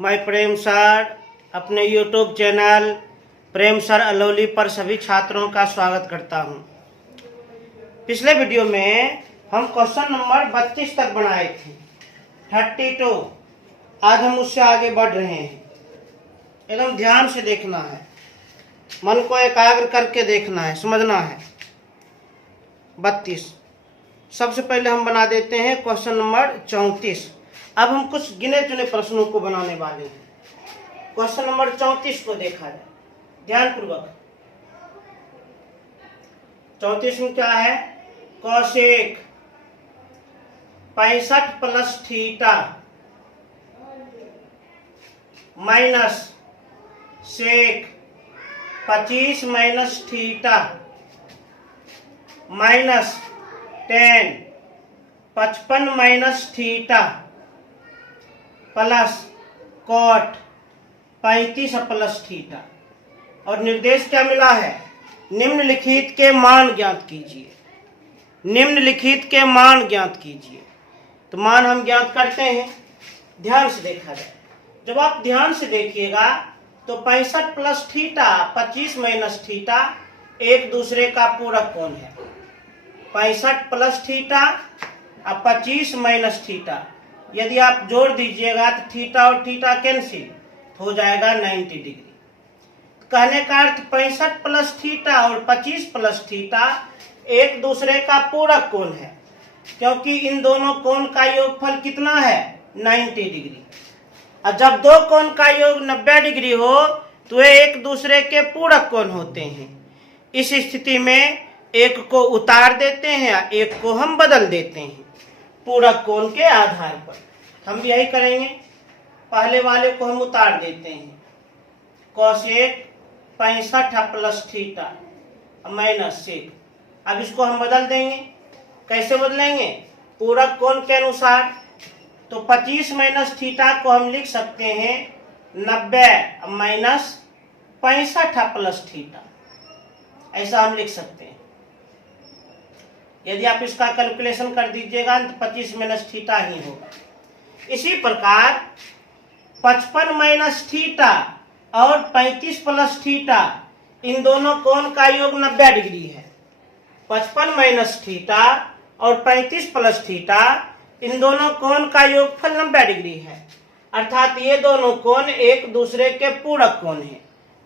मैं प्रेम सर अपने YouTube channel प्रेम sir Alauli पर सभी छात्रों का स्वागत करता हूं। पिछले वीडियो में हम क्वेश्चन नंबर 32 तक बनाए थे, 32। आज हम उससे आगे बढ़ रहे हैं। एकदम ध्यान से देखना है, मन को एकाग्र करके देखना है, समझना है। 32 सबसे पहले हम बना देते हैं क्वेश्चन नंबर 34। अब हम कुछ गिने चुने प्रश्नों को बनाने वाले हैं। क्वेश्चन नंबर 34 को देखा जाए ध्यानपूर्वक। 34 में क्या है? Cosec 65 plus theta minus sec 25 minus theta minus 10 55 minus theta plus cot 35 plus theta. और निर्देश क्या मिला है? निम्नलिखित के मान ज्ञात कीजिए। निम्नलिखित के मान ज्ञात कीजिए। तो मान हम ज्ञात करते हैं, ध्यान से देखा जाए। जब आप ध्यान से देखिएगा तो 65 प्लस थीटा 25 माइनस थीटा एक दूसरे का पूरक कोण है। 65 प्लस थीटा और 25 माइनस थीटा, यदि आप जोड़ दीजिएगा तो थीटा और थीटा कैंसिल हो जाएगा 90 डिग्री। कहने का अर्थ 65 प्लस थीटा और 25 प्लस थीटा एक दूसरे का पूरक कोण है, क्योंकि इन दोनों कोण का योगफल कितना है? 90 डिग्री। और जब दो कोण का योग 90 डिग्री हो तो वे एक दूसरे के पूरक कोण होते हैं। इस स्थिति में एक को उतार देते हैं, एक को हम बदल देते हैं पूरक कोण के आधार पर। हम भी यही करेंगे। पहले वाले को हम उतार देते हैं, cosec 65 plus theta minus sec. अब इसको हम बदल देंगे। कैसे बदलेंगे? पूरक कोण के अनुसार। तो 25 माइनस थीटा को हम लिख सकते हैं 90 माइनस 65 प्लस थीटा, ऐसा हम लिख सकते हैं। यदि आप इसका कैलकुलेशन कर दीजिएगा तो 25 माइनस थीटा ही होगा। इसी प्रकार 55 माइनस थीटा और 35 प्लस थीटा, इन दोनों कोण का योग 90 डिग्री है। 55 माइनस थीटा और 35 प्लस थीटा, इन दोनों कोण का योगफल 90 डिग्री है। अर्थात ये दोनों कोण एक दूसरे के पूरक कोण हैं,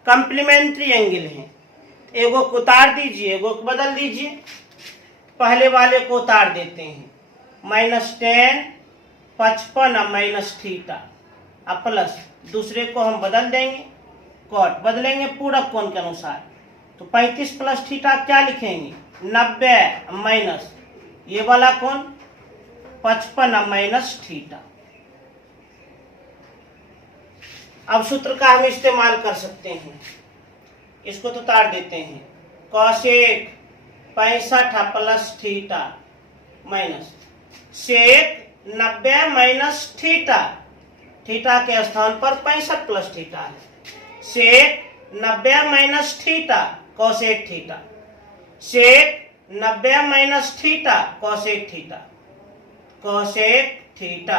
कंप्लीमेंट्री एंगल हैं। एगो को उतार दीजिए, एगो को बदल दीजिए। पहले वाले को उतार देते हैं, -10 55 माइनस थीटा अब प्लस दूसरे को हम बदल देंगे, कॉट बदलेंगे पूरक कोण के अनुसार। तो 35 प्लस थीटा क्या लिखेंगे? 90 माइनस ये वाला कोण 55 माइनस थीटा। अब सूत्र का हम इस्तेमाल कर सकते हैं। इसको तो उतार देते हैं, cosec 65 plus theta minus sec 90 minus theta. Theta के स्थान पर 65 प्लस थीटा है। Sec 90 minus theta cosec theta. Sec 90 minus theta cosec theta. Cosec theta.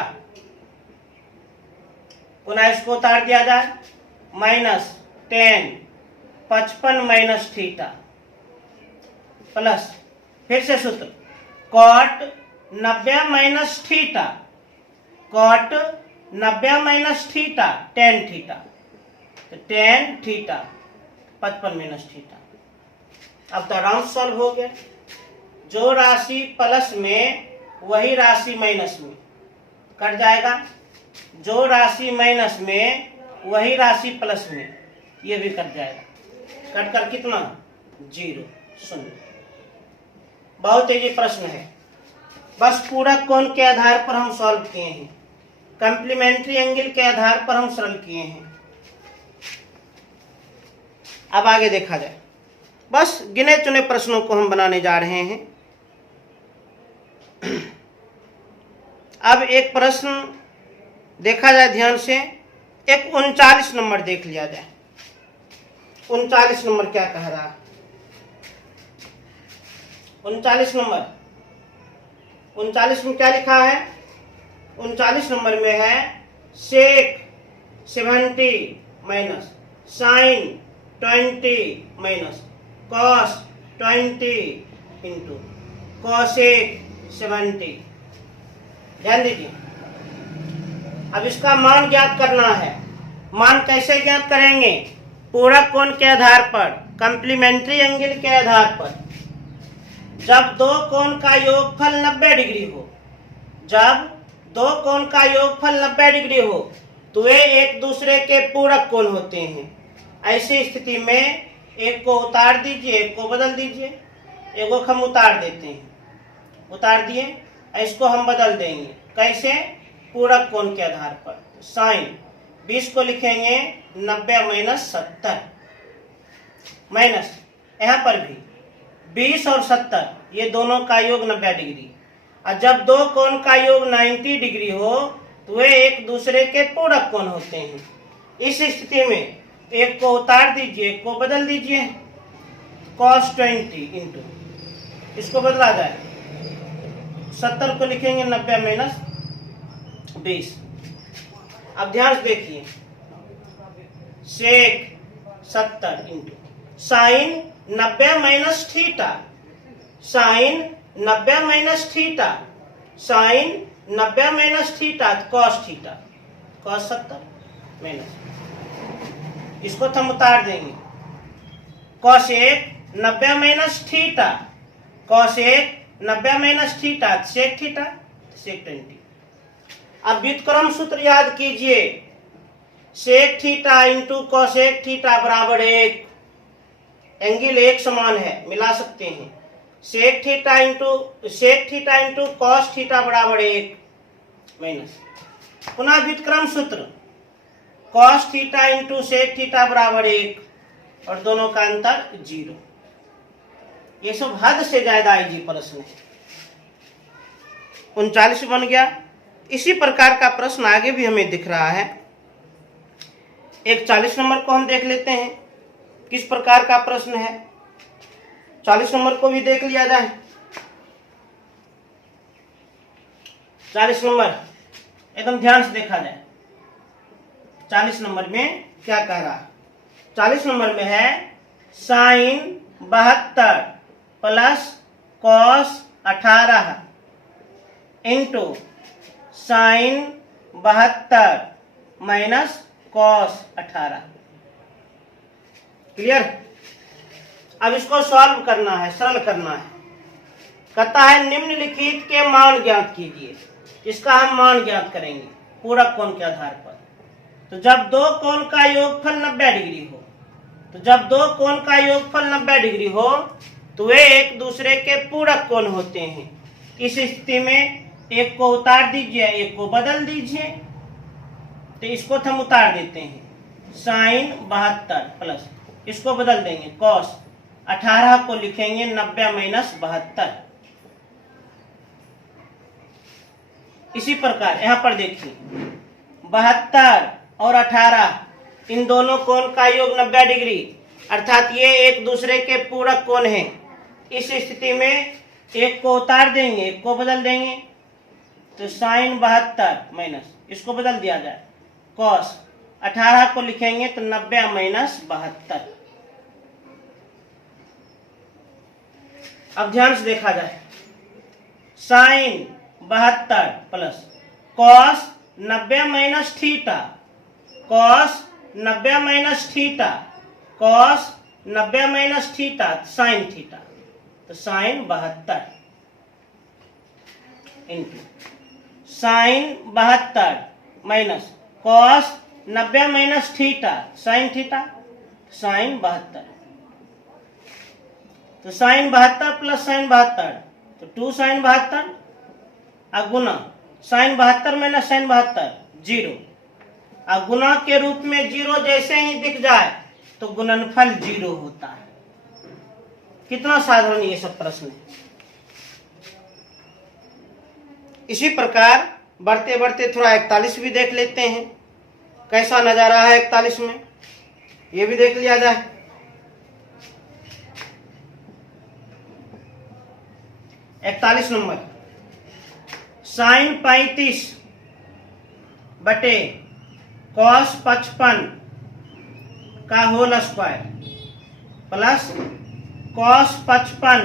पुनः इसको उतार दिया जाए, -10 55 माइनस थीटा प्लस फिर से सूत्र cot 90 minus theta. Cot 90 minus theta tan theta. तो tan थीटा 55 माइनस थीटा। अब तो राउंड सॉल्व हो गया। जो राशि प्लस में वही राशि माइनस में कट जाएगा। जो राशि माइनस में वही राशि प्लस में, ये भी कट जाएगा। कट कर कितना? 0 0। बहुत इजी प्रश्न है, बस पूरक कोण के आधार पर हम सॉल्व किए हैं, कंप्लीमेंट्री एंगल के आधार पर हम सरल किए हैं। अब आगे देखा जाए। बस गिने चुने प्रश्नों को हम बनाने जा रहे हैं। अब एक प्रश्न देखा जाए ध्यान से। एक 39 नंबर देख लिया जाए। 39 नंबर क्या कह रहा है? 39 नंबर 39 में क्या लिखा है? 39 नंबर में है sec 70 minus sine 20 minus cos 20 into cosec 70। ध्यान दीजिए, अब इसका मान ज्ञात करना है। मान कैसे ज्ञात करेंगे? पूरक कोण के आधार पर, कॉम्प्लीमेंट्री एंगल के आधार पर। जब दो कोण का योगफल 90 डिग्री हो, जब दो कोण का योगफल 90 डिग्री हो तो वे एक दूसरे के पूरक कोण होते हैं। ऐसी स्थिति में एक को उतार दीजिए, एक को बदल दीजिए। एक को हम उतार देते हैं, उतार दिए, इसको हम बदल देंगे। कैसे? पूरक कोण के आधार पर। साइन 20 को लिखेंगे 90 माइनस 70 माइनस यहाँ पर भी 20 और 70 ये दोनों का योग 90 डिग्री। और जब दो कोण का योग 90 डिग्री हो तो वे एक दूसरे के पूरक कोण होते हैं। इस स्थिति में एक को उतार दीजिए, एक को बदल दीजिए। cos 20 इंटू इसको बदला जाए, 70 को लिखेंगे 90 माइनस 20। अब ध्यान से देखिए, sec 70 into sine 90 minus theta, sine 90 minus theta, sine 90 minus theta cos theta, cos 70 minus, इसको हम उतार देंगे। Cosec 90 minus theta, cosec 90 minus theta sec theta, sec 20। अब व्युत्क्रम सूत्र याद कीजिए, sec theta into cosec theta बराबर 1। एंगल एक समान है, मिला सकते हैं। Sec theta into cos theta बराबर 1 माइनस, पुनः व्युत्क्रम सूत्र cos theta into sec theta बराबर 1 और दोनों का अंतर 0। ये सब हद से ज्यादा इजी प्रश्न है। 39 बन गया। इसी प्रकार का प्रश्न आगे भी हमें दिख रहा है। एक 40 नंबर को हम देख लेते हैं, किस प्रकार का प्रश्न है। 40 नंबर को भी देख लिया जाए। 40 नंबर एकदम ध्यान से देखा जाए। 40 नंबर में क्या कह रहा है? 40 नंबर में है sine 72 plus cos 18 into sine 72 minus cos 18। Clear? अब इसको सॉल्व करना है, सरल करना है। कहता है निम्नलिखित के मान ज्ञात कीजिए। इसका हम मान ज्ञात करेंगे पूरक कोण के आधार पर। तो जब दो कोण का योगफल 90 डिग्री हो, तो जब दो कोण का योगफल 90 डिग्री हो तो वे एक दूसरे के पूरक कोण होते हैं। इस स्थिति में एक को उतार दीजिए, एक को बदल दीजिए। तो इसको हम उतार देते हैं, साइन 72 प्लस इसको बदल देंगे, कॉस 18 को लिखेंगे 90 माइनस 72। इसी प्रकार यहाँ पर देखिए 72 और 18 इन दोनों कोण का योग 90 डिग्री, अर्थात ये एक दूसरे के पूरक कोण हैं। इस स्थिति में एक को उतार देंगे, एक को बदल देंगे। तो साइन 72 माइनस इसको बदल दिया जाए, कॉस 18 को लिखेंगे तो 90 माइनस 72। अब ध्यान से देखा जाए, sine 72 plus cos 90 minus theta, cos 90 minus theta, cos 90 minus theta sine theta, तो sine 72 into sine 72 minus cos 90 minus theta sine theta, sine 72। तो साइन 72 प्लस साइन 72 तो 2 साइन 72 गुना साइन 72 माइनस साइन 72 0। गुना के रूप में 0 जैसे ही दिख जाए तो गुणनफल 0 होता है। कितना साधारण ये सब प्रश्न है। इसी प्रकार बढ़ते बढ़ते थोड़ा 41 भी देख लेते हैं, कैसा नजारा है 41 में, ये भी देख लिया जाए। इकतालीस नंबर, साइन 35 बटे कॉस 55 का होल स्क्वायर प्लस कॉस 55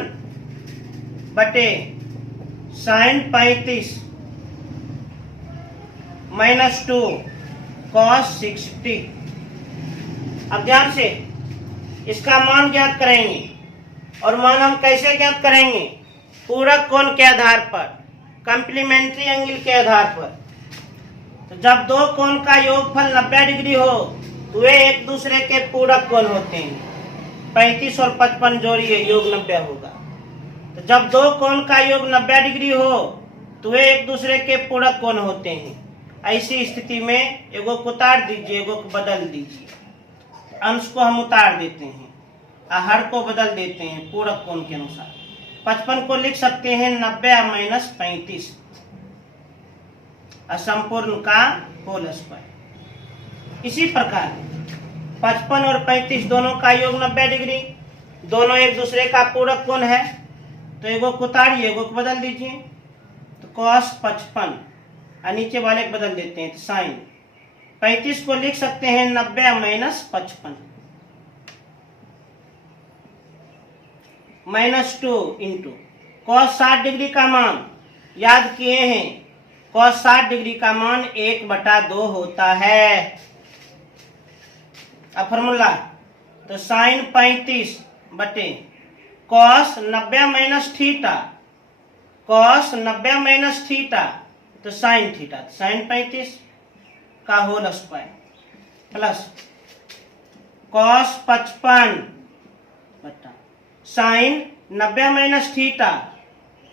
बटे साइन 35 माइनस 2 कॉस 60। अब ध्यान से इसका मान ज्ञात करेंगे, और मान हम कैसे ज्ञात करेंगे? पूरक कोण के आधार पर, कॉम्प्लीमेंट्री एंगल के आधार पर। तो जब दो कोण का योगफल 90 डिग्री हो तो वे एक दूसरे के पूरक कोण होते हैं। 35 और 55 जोड़िए, योग 90 होगा। तो जब दो कोण का योग 90 डिग्री हो तो वे एक दूसरे के पूरक कोण होते हैं। ऐसी स्थिति में एगो को उतार दीजिए, एगो को बदल दीजिए। अंश को हम उतार देते हैं, हर को बदल देते हैं पूरक कोण के अनुसार। 55 को लिख सकते हैं 90 माइनस 35, असंपूर्ण का होल स्क्वायर। इसी प्रकार 55 और 35 दोनों का योग 90 डिग्री, दोनों एक दूसरे का पूरक कोण है। तो एगो को उतारिए, एगो को बदल दीजिए। तो कॉस 55 और नीचे वाले को बदल देते हैं, तो साइन 35 को लिख सकते हैं 90 minus 55 minus 2 into cos 60 degree का मान याद किए हैं। कॉस 60 डिग्री का मान 1/2 होता है। अब फॉर्मूला, तो साइन 35 बटे cos 90 minus theta, cos 90 minus theta तो साइन थीटा, साइन 35 का होल स्क्वायर प्लस कॉस 55 बटा sine 90 minus theta,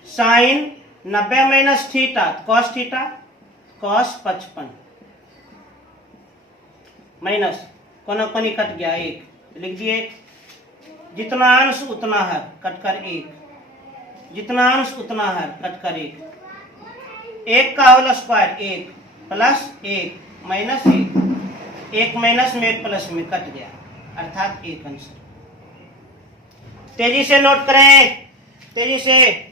sine 90 minus theta cos theta, cos 55 minus कोना कोनी कट गया 1, लिख दिए 1। जितना अंश उतना हर, कटकर 1, जितना अंश उतना हर, कटकर 1। 1 का whole square 1 plus 1 minus 1, 1 minus में 1 प्लस में कट गया, अर्थात 1 अंश। तेजी से नोट करें, तेजी से।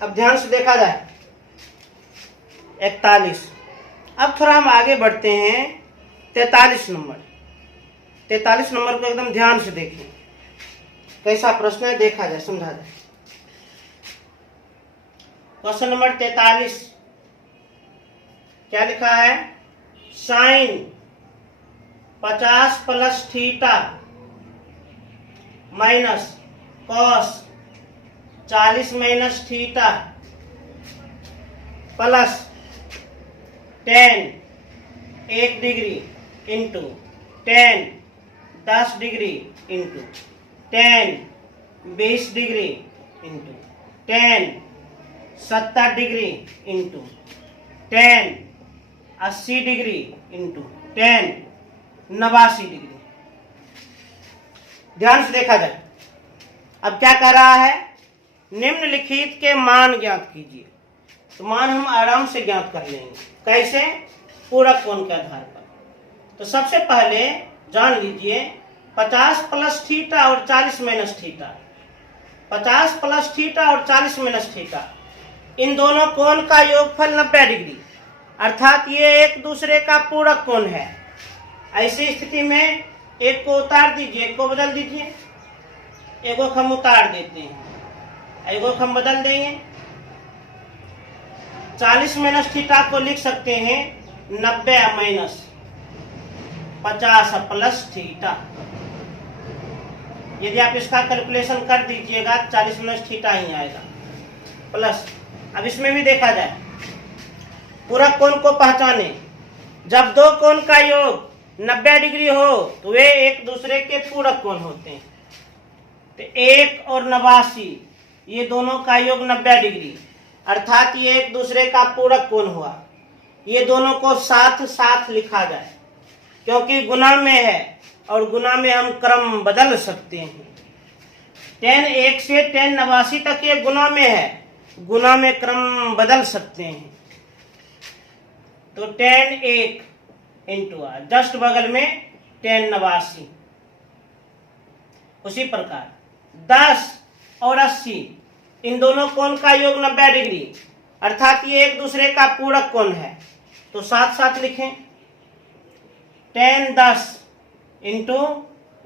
अब ध्यान से देखा जाए 41। अब थोड़ा हम आगे बढ़ते हैं 43 नंबर। 43 नंबर को एकदम ध्यान से देखिए, कैसा प्रश्न है देखा जाए, समझा जाए। क्वेश्चन नंबर 43 क्या लिखा है? Sine 50 plus theta minus cos 40 minus theta plus 10 1 degree into 10 10 degree into 10 20 degree into 10 70 degree into 10 80 degree into 10 89 degree. ध्यान से देखा जाए। अब क्या कर रहा है? निम्नलिखित के मान ज्ञात कीजिए। तो मान हम आराम से ज्ञात कर लेंगे। कैसे? पूरक कोण के आधार पर। तो सबसे पहले जान लीजिए 50 प्लस थीटा और 40 माइनस थीटा, 50 प्लस थीटा और 40 माइनस थीटा, इन दोनों कोण का योगफल 90 डिग्री, अर्थात ये एक दूसरे का पूरक कोण है। ऐसी स्थिति में एक को उतार दीजिए, एक को बदल दीजिए। एगो को हम उतार देते हैं, एगो को हम बदल देंगे। 40 माइनस थीटा को लिख सकते हैं 90 माइनस 50 प्लस थीटा। यदि आप इसका कैलकुलेशन कर दीजिएगा 40 माइनस थीटा ही आएगा प्लस। अब इसमें भी देखा जाए, पूरक कोण को पहचाने। जब दो कोण का योग 90 डिग्री हो तो वे एक दूसरे के पूरक कोण होते हैं। तो 1 और 89 ये दोनों का योग 90 डिग्री, अर्थात ये एक दूसरे का पूरक कोण हुआ। ये दोनों को साथ साथ लिखा जाए, क्योंकि गुना में है और गुना में हम क्रम बदल सकते हैं। tan 1 से tan 89 तक ये गुना में है, गुना में क्रम बदल सकते हैं। तो tan 1 इंटू जस्ट बगल में tan 89। उसी प्रकार 10 और 80 इन दोनों कोण का योग 90 डिग्री, अर्थात ये एक दूसरे का पूरक कोण है। तो साथ साथ लिखें tan 10 इंटू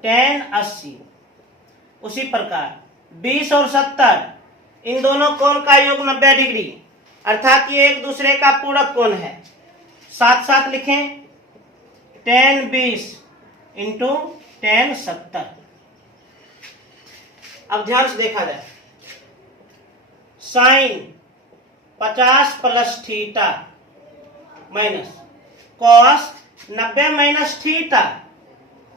tan 80। उसी प्रकार 20 और 70 इन दोनों कोण का योग 90 डिग्री, अर्थात ये एक दूसरे का पूरक कोण है। साथ साथ लिखें tan 20 इंटू tan 70। अब ध्यान से देखा जाए, sine 50 plus theta minus cos 90 minus theta,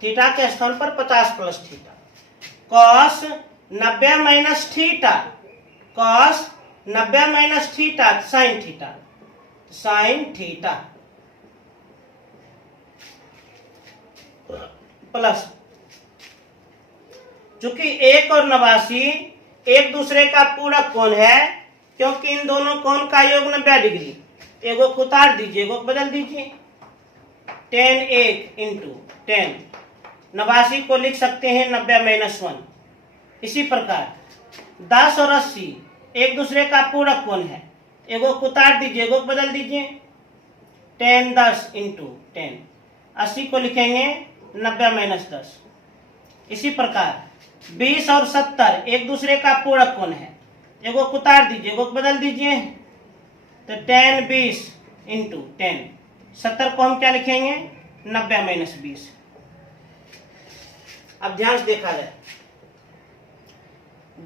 theta के स्थान पर 50 plus theta, cos 90 minus theta, cos 90 minus theta sine theta, sine theta plus. चूंकि 1 और 89 एक दूसरे का पूरक कोण है, क्योंकि इन दोनों कोण का योग 90 डिग्री। एगो को उतार दीजिए, एगो को बदल दीजिए। tan 1 इंटू tan 89 को लिख सकते हैं 90 माइनस 1। इसी प्रकार 10 और 80 एक दूसरे का पूरक कोण है, एगो को उतार दीजिए, एगो को बदल दीजिए। tan 10 इंटू tan 80 को लिखेंगे 90 माइनस 10। इसी प्रकार 20 और 70 एक दूसरे का पूरक कोण है, एगो को उतार दीजिए, एगो को बदल दीजिए। तो tan 20 इंटू tan 70 को हम क्या लिखेंगे 90 माइनस 20। अब ध्यान से देखा जाए,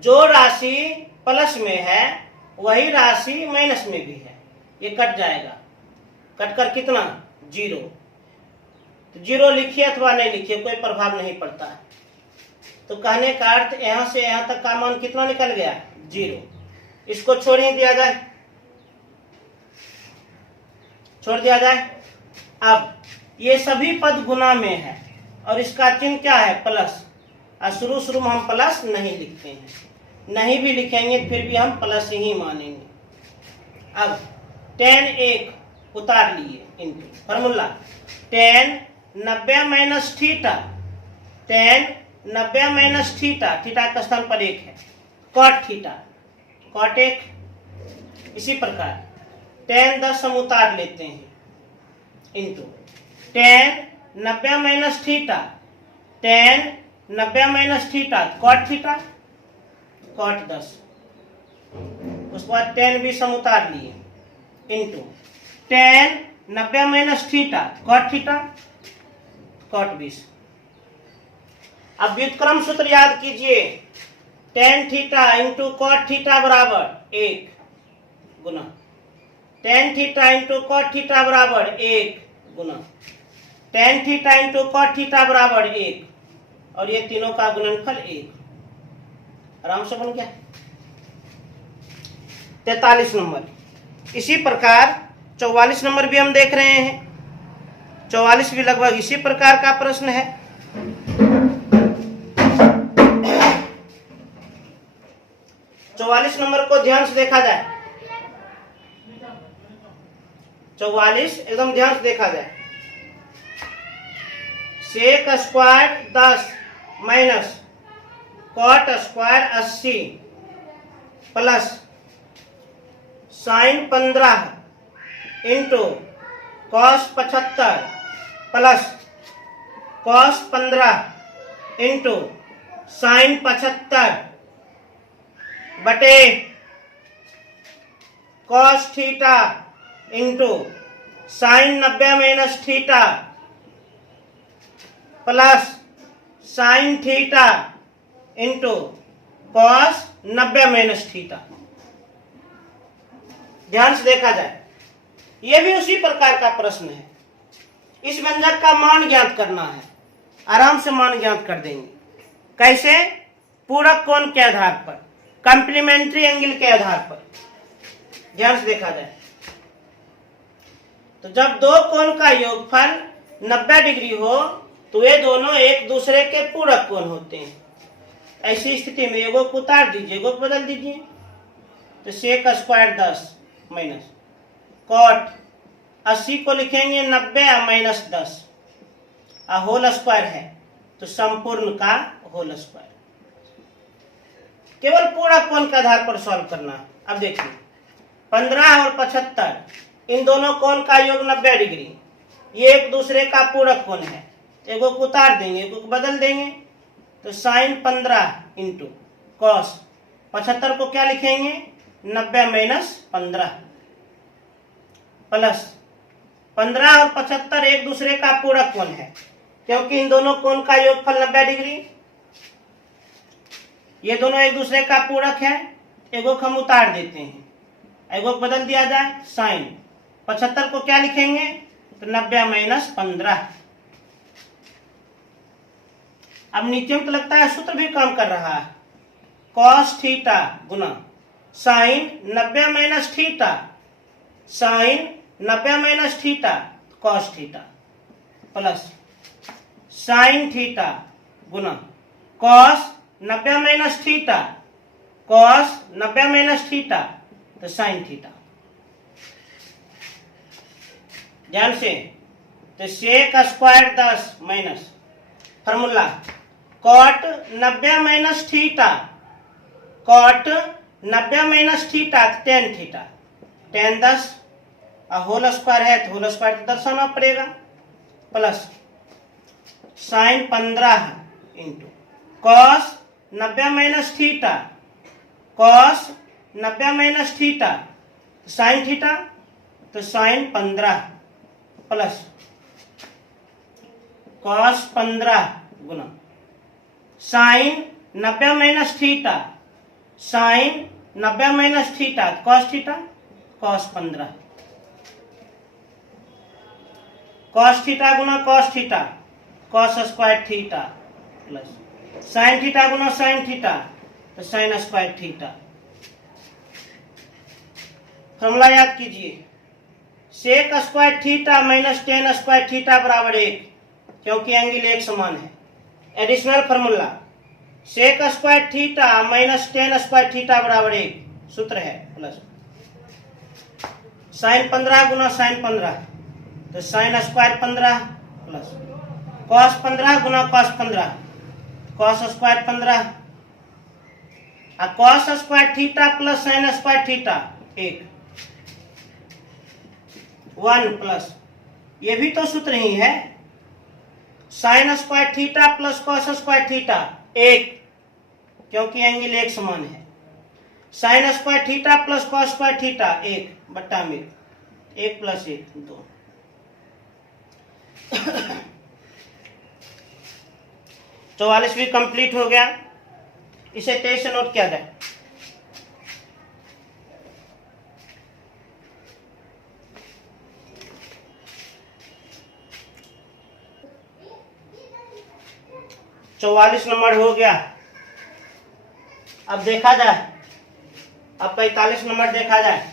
जो राशि प्लस में है वही राशि माइनस में भी है। ये कट जाएगा, कटकर कितना 0। तो 0 लिखिए अथवा नहीं लिखिए, कोई प्रभाव नहीं पड़ता है। तो कहने का अर्थ यहां से यहां तक का मान कितना निकल गया 0। इसको छोड़ ही दिया जाए, छोड़ दिया जाए। अब ये सभी पद गुना में है और इसका चिन्ह क्या है प्लस। और शुरू शुरू में हम प्लस नहीं लिखते हैं, नहीं भी लिखेंगे फिर भी हम प्लस ही मानेंगे। अब tan 1 उतार लिए into formula tan 90 minus theta, tan 90 minus theta, theta का स्थान पर 1 है, cot थीटा, cot 1। इसी प्रकार tan 10 हम उतार लेते हैं into tan 90 minus theta, tan 90 minus theta cot theta, cot 10। उसके बाद tan 20 हम उतार लिए into tan 90 minus theta cot theta, cot 20। अब व्युत्क्रम सूत्र याद कीजिए, tan theta into cot theta बराबर 1 गुना tan theta into cot theta बराबर 1 गुना tan theta into cot theta बराबर 1, और ये तीनों का गुणनफल 1। आराम से बन गया 43 नंबर। इसी प्रकार 44 नंबर भी हम देख रहे हैं। 44 भी लगभग इसी प्रकार का प्रश्न है। चौवालीस नंबर को ध्यान से देखा जाए, 44 एकदम ध्यान से देखा जाए। Sec square 10 minus cot square 80 plus sine 15 into cos 75 plus cos 15 into sine 75 बटे cos theta into sine 90 minus theta plus sine theta into cos 90 minus theta. ध्यान से देखा जाए, यह भी उसी प्रकार का प्रश्न है। इस व्यंजक का मान ज्ञात करना है, आराम से मान ज्ञात कर देंगे। कैसे? पूरक कोण के आधार पर, कॉम्प्लीमेंट्री एंगल के आधार पर। ध्यान से देखा जाए तो जब दो कोण का योगफल 90 डिग्री हो तो ये दोनों एक दूसरे के पूरक कोण होते हैं। ऐसी स्थिति में एगो को उतार दीजिए, एगो को बदल दीजिए। तो सेक स्क्वायर 10 माइनस कॉट 80 को लिखेंगे 90 माइनस 10 होल स्क्वायर है तो संपूर्ण का होल स्क्वायर। केवल पूरक कोण के आधार पर सॉल्व करना है। अब देखिए 15 और 75, इन दोनों कोण का योग 90 डिग्री, ये एक दूसरे का पूरक कोण है। एगो को उतार देंगे, एगो को बदल देंगे। तो साइन 15 इंटू कॉस 75 को क्या लिखेंगे 90 माइनस 15 प्लस 15 और 75 एक दूसरे का पूरक कोण है, क्योंकि इन दोनों कोण का योगफल 90 डिग्री। ये दोनों एक दूसरे का पूरक है। एगो को हम उतार देते हैं, एगो को बदल दिया जाए। साइन 75 को क्या लिखेंगे तो 90 माइनस 15। अब नीचे में तो लगता है सूत्र भी काम कर रहा है। कॉस थीटा गुना sine 90 minus theta, sine 90 minus theta cos theta plus sine theta गुना cos 90 minus theta, cos 90 minus theta तो साइन थीटा। ध्यान से, तो sec square 10 minus formula cot 90 minus theta, cot 90 minus theta tan theta, tan 10 whole square है तो whole square तो दर्शाना पड़ेगा plus sine 15 into cos 90 minus theta, cos 90 minus theta sine theta तो साइन 15 प्लस कॉस 15 गुना sine 90 minus theta, sine 90 minus theta cos theta cos 15, cos theta गुना cos theta cos square theta plus sine theta गुना sine theta तो sine square theta. Formula याद कीजिए, sec square theta minus tan square theta बराबर 1, क्योंकि angle एक समान है। Additional formula sec square theta minus tan square theta बराबर 1, सूत्र है प्लस साइन 15 गुना साइन 15 तो साइन स्क्वायर 15 प्लस कॉस 15 गुना कॉस 15 कॉस स्क्वायर 15 और cos square theta plus sine square theta 1 plus ये भी तो सूत्र ही है, sign square theta plus cos square theta 1, क्योंकि एंगल एक समान है। Sign square theta plus cos square theta 1 बट्टा में 1 प्लस 1 2। 44 भी कंप्लीट हो गया। इसे 23 से नोट किया जाए। चौवालीस नंबर हो गया। अब देखा जाए, अब 45 नंबर देखा जाए।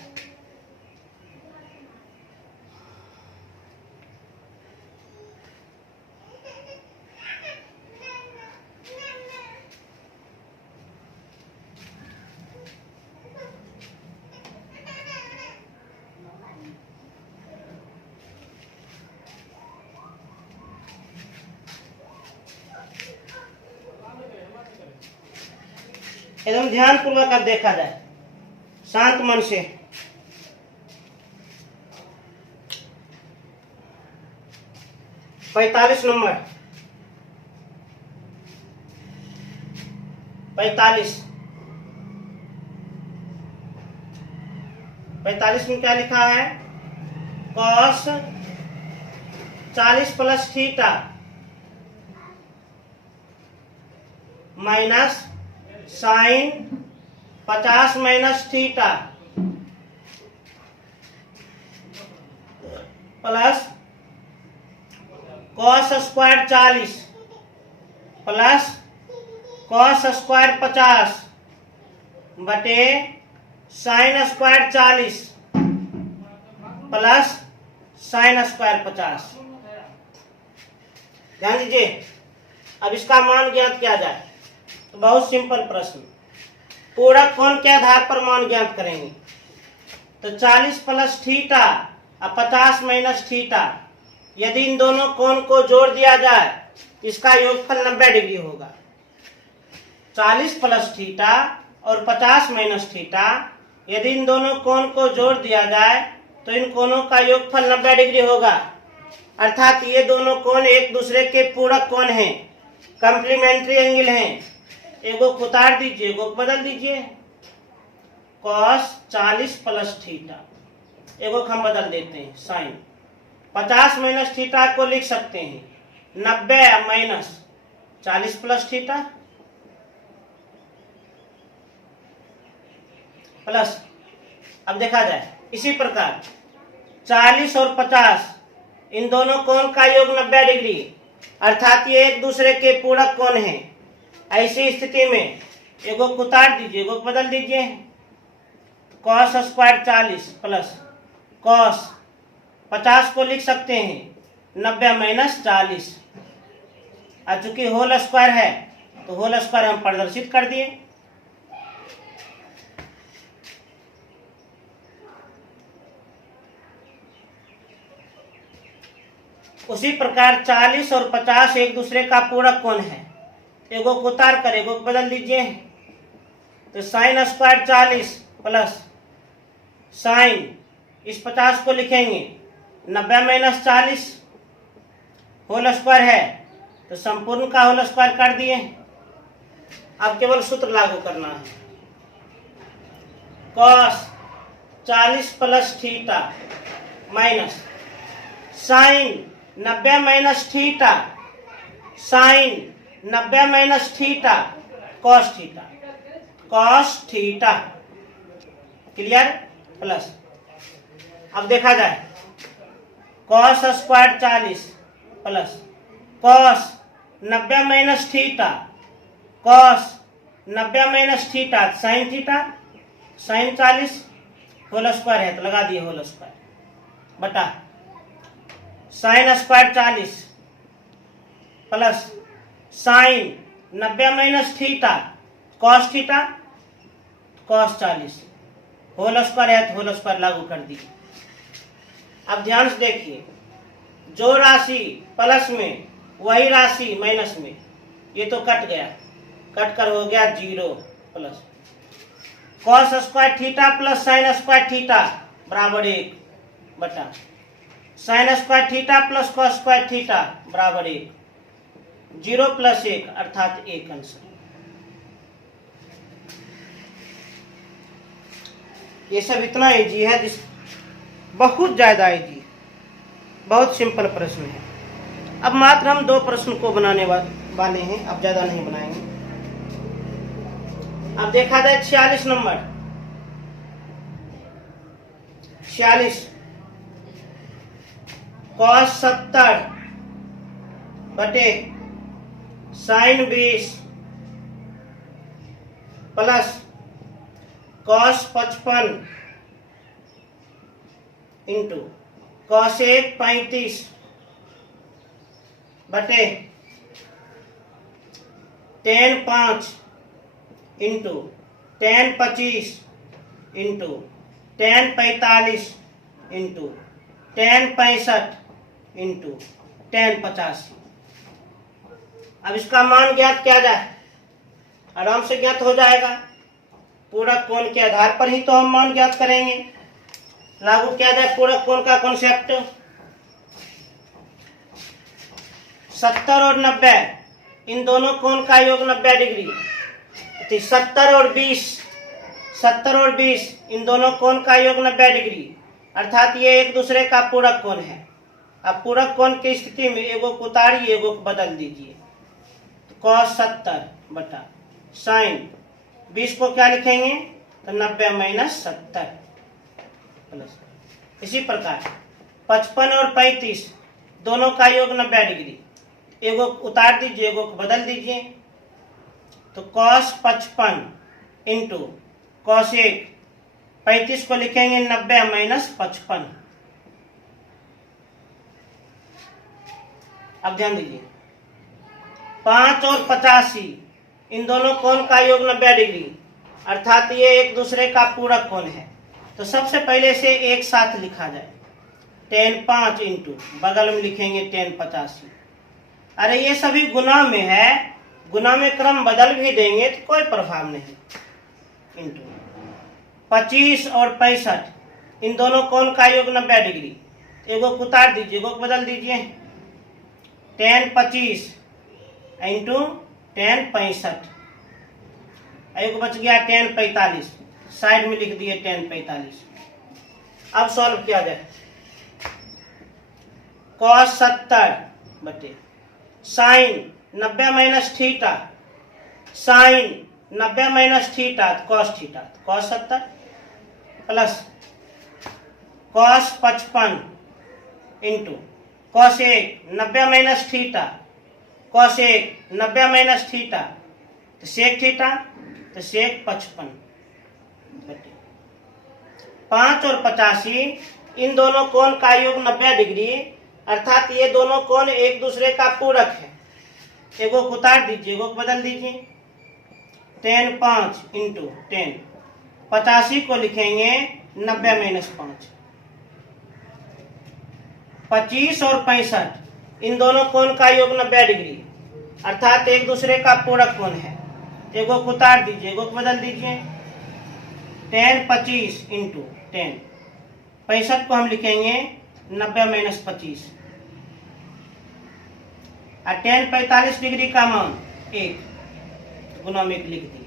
एकदम ध्यान पूर्वक अब देखा जाए, शांत मन से। पैतालीस नंबर 45 में क्या लिखा है, cos 40 plus theta minus sine 50 minus theta plus cos square 40 plus cos square 50 बटे sine square 40 plus sine square 50। ध्यान दीजिए, अब इसका मान ज्ञात किया जाए तो बहुत सिंपल प्रश्न, पूरक कोण के आधार पर मान ज्ञात करेंगे। तो 40 प्लस थीटा और 50 माइनस थीटा, यदि इन दोनों कोण को जोड़ दिया जाए इसका योगफल 90 डिग्री होगा। 40 प्लस थीटा और 50 माइनस थीटा, यदि इन दोनों कोण को जोड़ दिया जाए तो इन कोणों का योगफल 90 डिग्री होगा। अर्थात ये दोनों कोण एक दूसरे के पूरक कोण हैं, कॉम्प्लीमेंट्री एंगल हैं। एगो को उतार दीजिए, एगो को बदल दीजिए। कॉस 40 प्लस थीटा, एगो को हम बदल देते हैं साइन। 50 माइनस थीटा को लिख सकते हैं 90 माइनस 40 प्लस थीटा प्लस, अब देखा जाए इसी प्रकार 40 और 50 इन दोनों कोण का योग 90 डिग्री, अर्थात ये एक दूसरे के पूरक कोण हैं। ऐसी स्थिति में एगो को उतार दीजिए, एगो को बदल दीजिए। कॉस स्क्वायर 40 प्लस कॉस 50 को लिख सकते हैं 90 माइनस 40। और चूंकि होल स्क्वायर है तो होल स्क्वायर हम प्रदर्शित कर दिए। उसी प्रकार 40 और 50 एक दूसरे का पूरक कोण है। एगो को उतार कर एगो को बदल दीजिए। तो साइन स्क्वायर 40 प्लस साइन, इस 50 को लिखेंगे 90 माइनस 40, होल स्क्वायर है तो संपूर्ण का होल स्क्वायर कर दिए। अब केवल सूत्र लागू करना है। Cos 40 plus theta minus sine 90 minus theta, sine 90 minus theta cos theta, cos theta. Clear? Plus अब देखा जाए cos square 40 plus cos 90 minus theta, cos 90 minus theta sine theta, sine 40 whole square है तो लगा दिए होल स्क्वायर बटा sine square 40 plus sine 90 minus theta cos theta cos 40, whole square है तो होल स्क्वायर लागू कर दिए। अब ध्यान से देखिए, जो राशि प्लस में वही राशि माइनस में, ये तो कट गया, कट कर हो गया 0 plus cos square theta plus sine square theta बराबर 1 बटा sine square theta plus cos square theta बराबर 1, 0 प्लस 1 अर्थात 1 आंसर। ये सब इतना इजी है, जिस बहुत ज्यादा इजी, बहुत सिंपल प्रश्न है। अब मात्र हम 2 प्रश्न को बनाने वाले हैं, अब ज्यादा नहीं बनाएंगे। अब देखा जाए 46 नंबर। 46 कॉस 70 बटे sine 20 plus cos 55 into cos 35 बटे tan 5 into tan 25 into tan 45 into tan 65 into tan 85। अब इसका मान ज्ञात किया जाए, आराम से ज्ञात हो जाएगा। पूरक कोण के आधार पर ही तो हम मान ज्ञात करेंगे। लागू किया जाए पूरक कोण का कॉन्सेप्ट। 70 और 90 इन दोनों कोण का योग 90 डिग्री। तो 70 और 20 इन दोनों कोण का योग 90 डिग्री, अर्थात ये एक दूसरे का पूरक कोण है। अब पूरक कोण की स्थिति में एगो को उतारिए, एगो को बदल दीजिए। cos 70 बटा sin 20 को क्या लिखेंगे तो 90 माइनस 70 प्लस। इसी प्रकार 55 और 35 दोनों का योग 90 डिग्री, एगो उतार दीजिए एगो को बदल दीजिए, तो cos 55 इंटू cos 35 को लिखेंगे 90 माइनस 55। अब ध्यान दीजिए 5 और 85 इन दोनों कोण का योग 90 डिग्री, अर्थात ये एक दूसरे का पूरक कोण है। तो सबसे पहले से एक साथ लिखा जाए, tan 5 इंटू बगल में लिखेंगे tan 85। अरे ये सभी गुना में है, गुना में क्रम बदल भी देंगे तो कोई प्रभाव नहीं। इंटू 25 और 65 इन दोनों कोण का योग 90 डिग्री, एगो को उतार दीजिए एगो को बदल दीजिए, tan 25 इंटू tan 65, एक बच गया tan 45, साइड में लिख दिए tan 45। अब सॉल्व किया जाए, cos 70 बटे sin 90 minus theta, sin 90 minus theta cos theta, cos 70 plus cos 55 into cos 90 minus theta, cos 90 minus theta तो sec थीटा, तो sec 55 बटे 5 और 85 इन दोनों कोण का योग 90 डिग्री, अर्थात ये दोनों कोण एक दूसरे का पूरक है। एगो को उतार दीजिए एगो को बदल दीजिए, tan 5 इंटू tan 85 को लिखेंगे 90 माइनस 5। 25 और 65 इन दोनों कोण का योग 90 डिग्री, अर्थात एक दूसरे का पूरक कोण है। एगो को उतार दीजिए एगो को बदल दीजिए, tan 25 इंटू tan 65 को हम लिखेंगे 90 माइनस 25, और tan 45 डिग्री का मान 1 गुना में 1 लिख दिए,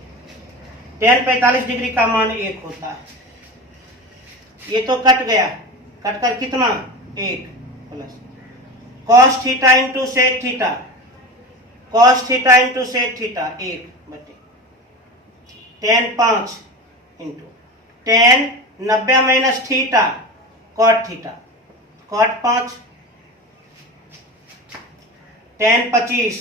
tan 45 डिग्री का मान 1 होता है। ये तो कट गया, कट कर कितना 1 plus cos theta into sec theta, cos theta into sec theta 1 बटे tan 5 into tan 90 minus theta cot theta, cot 5 tan 25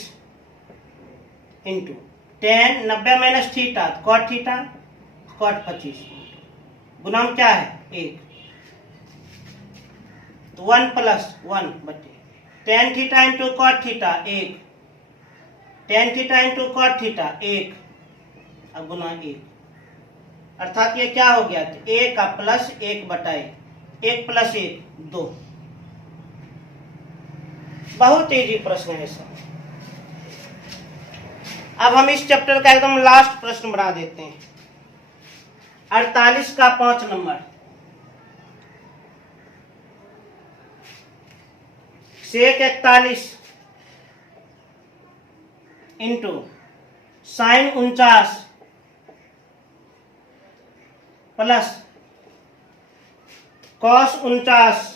into tan 90 minus theta cot theta, cot 25 गुना में क्या है 1, तो 1 प्लस 1 बटे tan theta into cot theta 1, tan theta into cot theta 1, अब गुना 1, अर्थात ये क्या हो गया 1 का प्लस 1 बटा 1 प्लस 1 2। बहुत इजी प्रश्न है सर। अब हम इस चैप्टर का एकदम लास्ट प्रश्न बना देते हैं, 48 का 5 number. sec 41 into sin 49 plus cos 49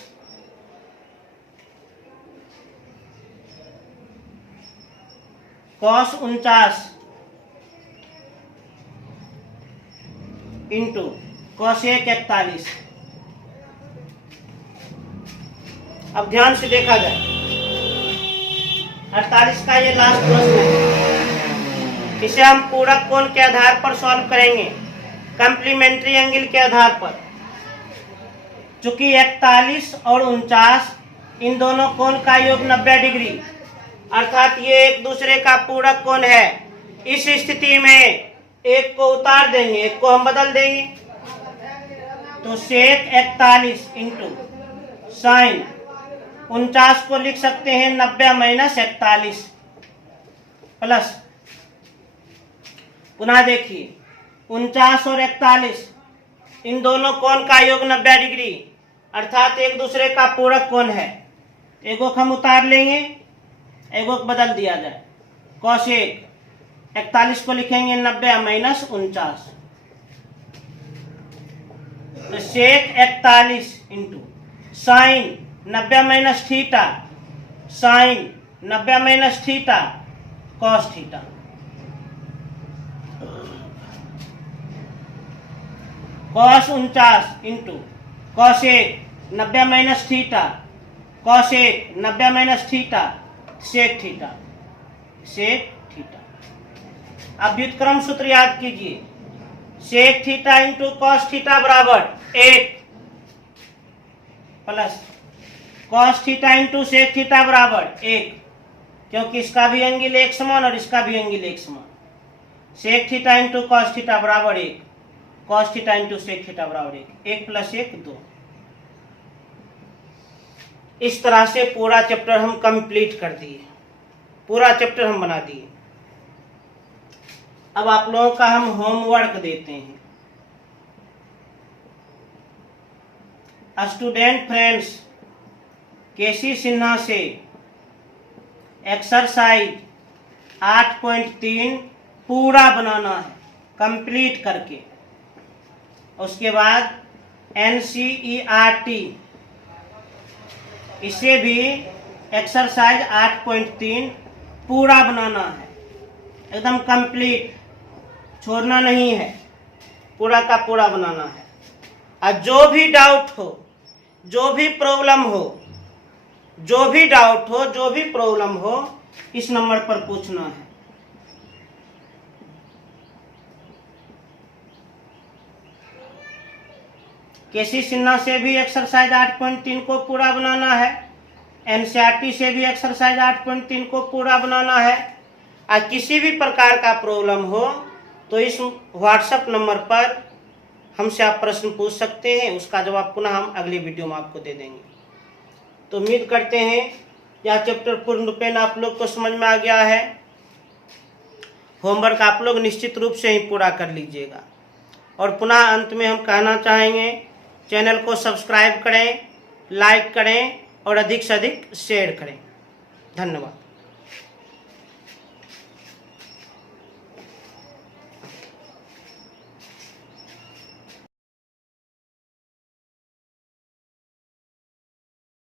cos 49 into cosec 41। अब ध्यान से देखा जाए, 48 का ये लास्ट प्रश्न है, इसे हम पूरक कोण के आधार पर सॉल्व करेंगे, कॉम्प्लीमेंट्री एंगल के आधार पर। चूंकि 41 और 49 इन दोनों कोण का योग 90 डिग्री, अर्थात ये एक दूसरे का पूरक कोण है। इस स्थिति में एक को उतार देंगे एक को हम बदल देंगे, तो sec 41 इंटू sin 49 को लिख सकते हैं 90 माइनस 41 प्लस, पुनः देखिए 49 और 41 इन दोनों कोण का योग 90 डिग्री, अर्थात एक दूसरे का पूरक कोण है। एगो को हम उतार लेंगे एगो को बदल दिया जाए, cosec 41 को लिखेंगे 90 माइनस 49, तो sec 41 into sin 90 minus theta, sin 90 minus theta cos theta. Cos 49 into cos 1 90 minus theta, cos 1 90 minus theta, sec theta, sec theta. अब व्युत्क्रम सूत्र याद कीजिए, sec theta into cos theta बराबर 1 plus cos theta into sec theta बराबर 1, क्योंकि इसका भी एंगल एक समान और इसका भी एंगल एक समान। Sec theta into cos theta बराबर 1, cos theta into sec theta बराबर 1, 1 प्लस 1 2। इस तरह से पूरा चैप्टर हम कंप्लीट कर दिए, पूरा चैप्टर हम बना दिए। अब आप लोगों का हम होमवर्क देते हैं। स्टूडेंट फ्रेंड्स, केसी सिन्हा से एक्सरसाइज 8.3 पूरा बनाना है कंप्लीट करके। उसके बाद NCERT इसे भी एक्सरसाइज 8.3 पूरा बनाना है, एकदम कंप्लीट, छोड़ना नहीं है, पूरा का पूरा बनाना है। और जो भी डाउट हो, जो भी प्रॉब्लम हो, जो भी डाउट हो, जो भी प्रॉब्लम हो, इस नंबर पर पूछना है। केसी सिन्हा से भी एक्सरसाइज 8.3 को पूरा बनाना है, NCERT से भी एक्सरसाइज 8.3 को पूरा बनाना है। और किसी भी प्रकार का प्रॉब्लम हो तो इस व्हाट्सएप नंबर पर हमसे आप प्रश्न पूछ सकते हैं, उसका जवाब पुनः हम अगली वीडियो में आपको दे देंगे। तो उम्मीद करते हैं यह चैप्टर पूर्ण रूपेण आप लोग को समझ में आ गया है। होमवर्क आप लोग निश्चित रूप से ही पूरा कर लीजिएगा। और पुनः अंत में हम कहना चाहेंगे, चैनल को सब्सक्राइब करें, लाइक करें और अधिक से अधिक शेयर करें। धन्यवाद।